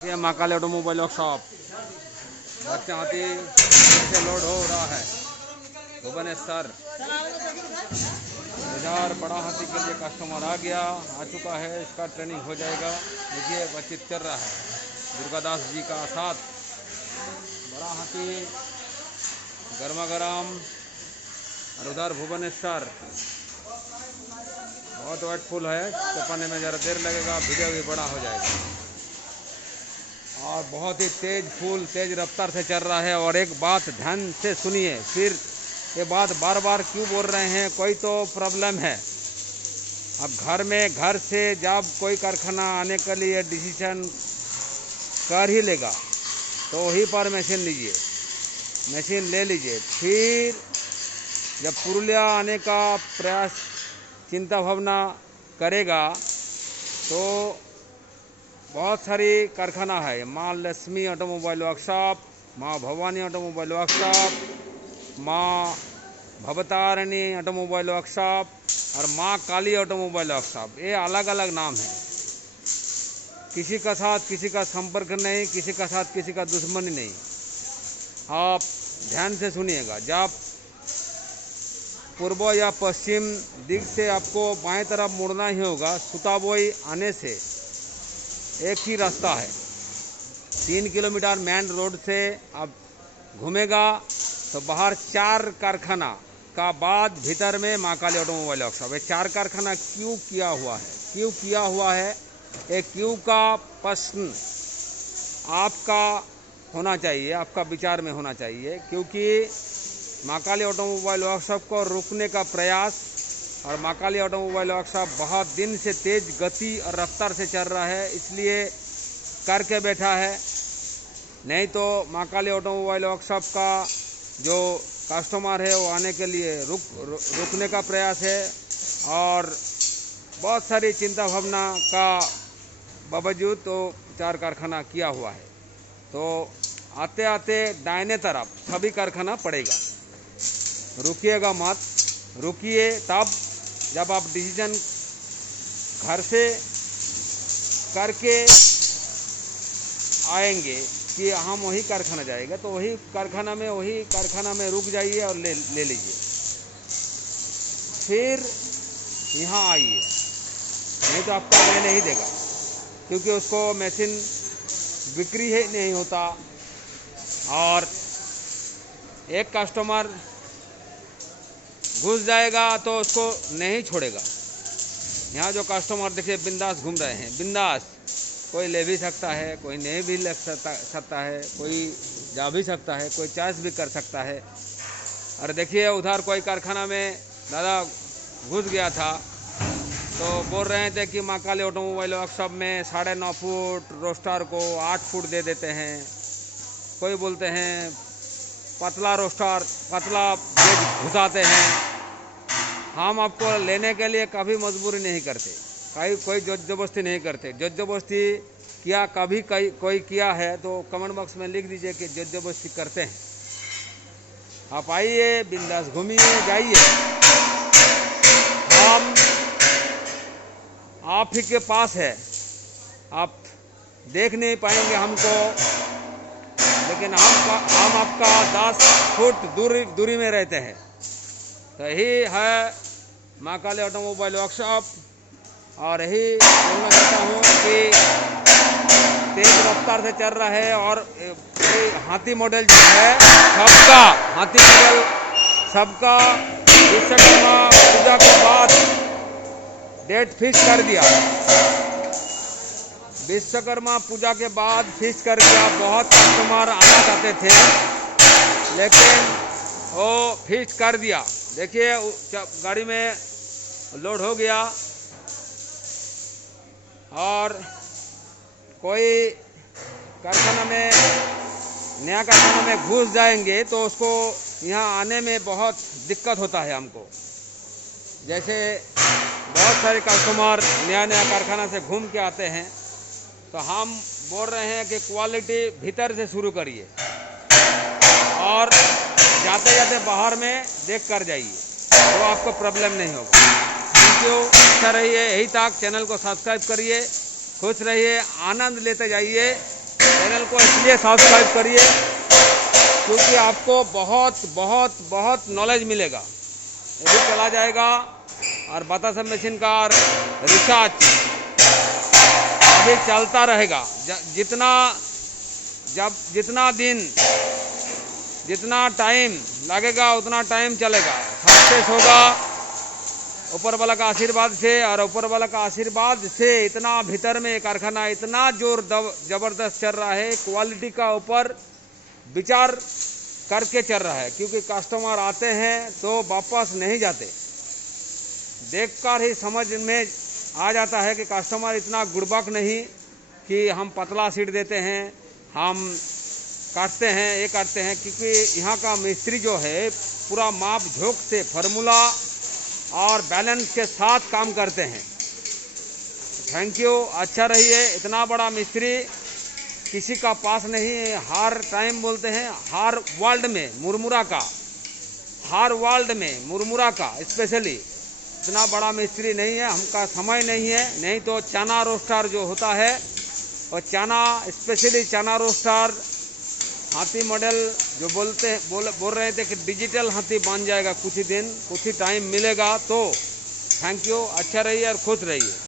ये Mahakal automobile workshop बच्चे हाथी से लोड हो रहा है भुवनेश्वर। इधर बड़ा हाथी के लिए कस्टमर आ चुका है, इसका ट्रेनिंग हो जाएगा। देखिए बातचीत चल रहा है दुर्गादास जी का साथ। बड़ा हाथी गर्मा गर्म और उधर भुवनेश्वर बहुत वेटफुल है। चपाने में ज़रा देर लगेगा, वीडियो भी बड़ा हो जाएगा और बहुत ही तेज रफ्तार से चल रहा है। और एक बात ध्यान से सुनिए, फिर ये बात बार बार क्यों बोल रहे हैं, कोई तो प्रॉब्लम है। अब घर से जब कोई कारखाना आने के लिए डिसीजन कर ही लेगा तो वहीं पर मशीन ले लीजिए। फिर जब पुरुलिया आने का प्रयास चिंता भावना करेगा तो बहुत सारी कारखाना है, माँ लक्ष्मी ऑटोमोबाइल वर्कशॉप, माँ भवानी ऑटोमोबाइल वर्कशॉप, माँ भवतारिणी ऑटोमोबाइल वर्कशॉप और माँ काली ऑटोमोबाइल वर्कशॉप। ये अलग अलग नाम है। किसी का साथ किसी का संपर्क नहीं, किसी का साथ किसी का दुश्मनी नहीं। आप ध्यान से सुनिएगा, जब पूर्व या पश्चिम दिग से आपको बाएं तरफ मुड़ना ही होगा। सुताबोई आने से एक ही रास्ता है, 3 किलोमीटर मेन रोड से आप घूमेगा तो बाहर 4 कारखाना का बाद भीतर में महाकाली ऑटोमोबाइल वर्कशॉप है। 4 कारखाना क्यों किया हुआ है एक क्यों का प्रश्न आपका होना चाहिए, आपका विचार में होना चाहिए। क्योंकि महाकाली ऑटोमोबाइल वर्कशॉप को रोकने का प्रयास, और महाकाली ऑटोमोबाइल वर्कशॉप बहुत दिन से तेज गति और रफ्तार से चल रहा है, इसलिए करके बैठा है। नहीं तो महाकाली ऑटोमोबाइल वर्कशॉप का जो कस्टमर है वो आने के लिए रुकने का प्रयास है। और बहुत सारी चिंता भावना का बावजूद तो 4 कारखाना किया हुआ है। तो आते आते दाहिने तरफ सभी कारखाना पड़ेगा। रुकिएगा मत, रुकिए तब जब आप डिसीजन घर से करके आएंगे कि हम वही कारखाना जाएगा तो वही कारखाना में रुक जाइए और ले लीजिए। फिर यहाँ आइए, नहीं तो आपको आने नहीं देगा, क्योंकि उसको मशीन बिक्री ही नहीं होता। और एक कस्टमर घुस जाएगा तो उसको नहीं छोड़ेगा। यहाँ जो कस्टमर देखिए बिंदास घूम रहे हैं, बिंदास, कोई ले भी सकता है, कोई नहीं भी ले सकता है, कोई जा भी सकता है, कोई चॉइस भी कर सकता है। और देखिए उधर कोई कारखाना में दादा घुस गया था तो बोल रहे थे कि महाकाली ऑटोमोबाइल वर्कशॉप में 9.5 फुट रोस्टर को 8 फुट दे देते हैं। कोई बोलते हैं पतला रोस्टर, पतला गेज घुसाते हैं। हम आपको लेने के लिए कभी मजबूरी नहीं करते, कोई जोर जबरदस्ती नहीं करते। जोर जबरदस्ती किया कभी कोई किया है तो कमेंट बॉक्स में लिख दीजिए कि जोर जबरदस्ती करते हैं। आप आइए, बिंदास घूमिए, जाइए। हम आप ही के पास है, आप देख नहीं पाएंगे हमको, लेकिन हम आपका 10 फुट दूरी में रहते हैं। तो यही है महाकाली ऑटोमोबाइल वर्कशॉप। और यही बोलना चाहता हूँ कि तेज रफ्तार से चल रहा है। और हाथी मॉडल जो है सबका विश्वकर्मा पूजा के बाद डेट फिक्स कर दिया। विश्वकर्मा पूजा के बाद फिक्स कर दिया। बहुत कस्टमर आना चाहते थे लेकिन वो फिक्स कर दिया। देखिए गाड़ी में लोड हो गया। और कोई नया कारखाना में घुस जाएंगे तो उसको यहाँ आने में बहुत दिक्कत होता है हमको। जैसे बहुत सारे कस्टमर नया कारखाना से घूम के आते हैं, तो हम बोल रहे हैं कि क्वालिटी भीतर से शुरू करिए और जाते जाते बाहर में देख कर जाइए, तो आपको प्रॉब्लम नहीं होगा। Thank you. अच्छा रहिए, यही तक चैनल को सब्सक्राइब करिए, खुश रहिए, आनंद लेते जाइए। चैनल को इसलिए सब्सक्राइब करिए क्योंकि आपको बहुत बहुत बहुत नॉलेज मिलेगा। ये भी चला जाएगा और बतासा मशीन का रिसर्च अभी चलता रहेगा। जितना टाइम लगेगा उतना टाइम चलेगा, सक्सेस होगा ऊपर वाला का आशीर्वाद से। और ऊपर वाला का आशीर्वाद से इतना भीतर में कारखाना इतना जबरदस्त चल रहा है, क्वालिटी का ऊपर विचार करके चल रहा है। क्योंकि कस्टमर आते हैं तो वापस नहीं जाते, देखकर ही समझ में आ जाता है कि कस्टमर इतना गुड़बक नहीं कि हम पतला सीट देते हैं, हम काटते हैं, ये करते हैं। क्योंकि यहाँ का मिस्त्री जो है पूरा माप झोंक से फार्मूला और बैलेंस के साथ काम करते हैं। थैंक यू, अच्छा रहिए। इतना बड़ा मिस्त्री किसी का पास नहीं है। हर टाइम बोलते हैं हर वर्ल्ड में मुरमुरा का स्पेशली इतना बड़ा मिस्त्री नहीं है। हमका समय नहीं है, नहीं तो चना रोस्टर जो होता है और चना स्पेशली चना रोस्टर हाथी मॉडल जो बोल रहे थे कि डिजिटल हाथी बन जाएगा कुछ ही टाइम मिलेगा तो। थैंक यू, अच्छा रहिए और खुश रहिए।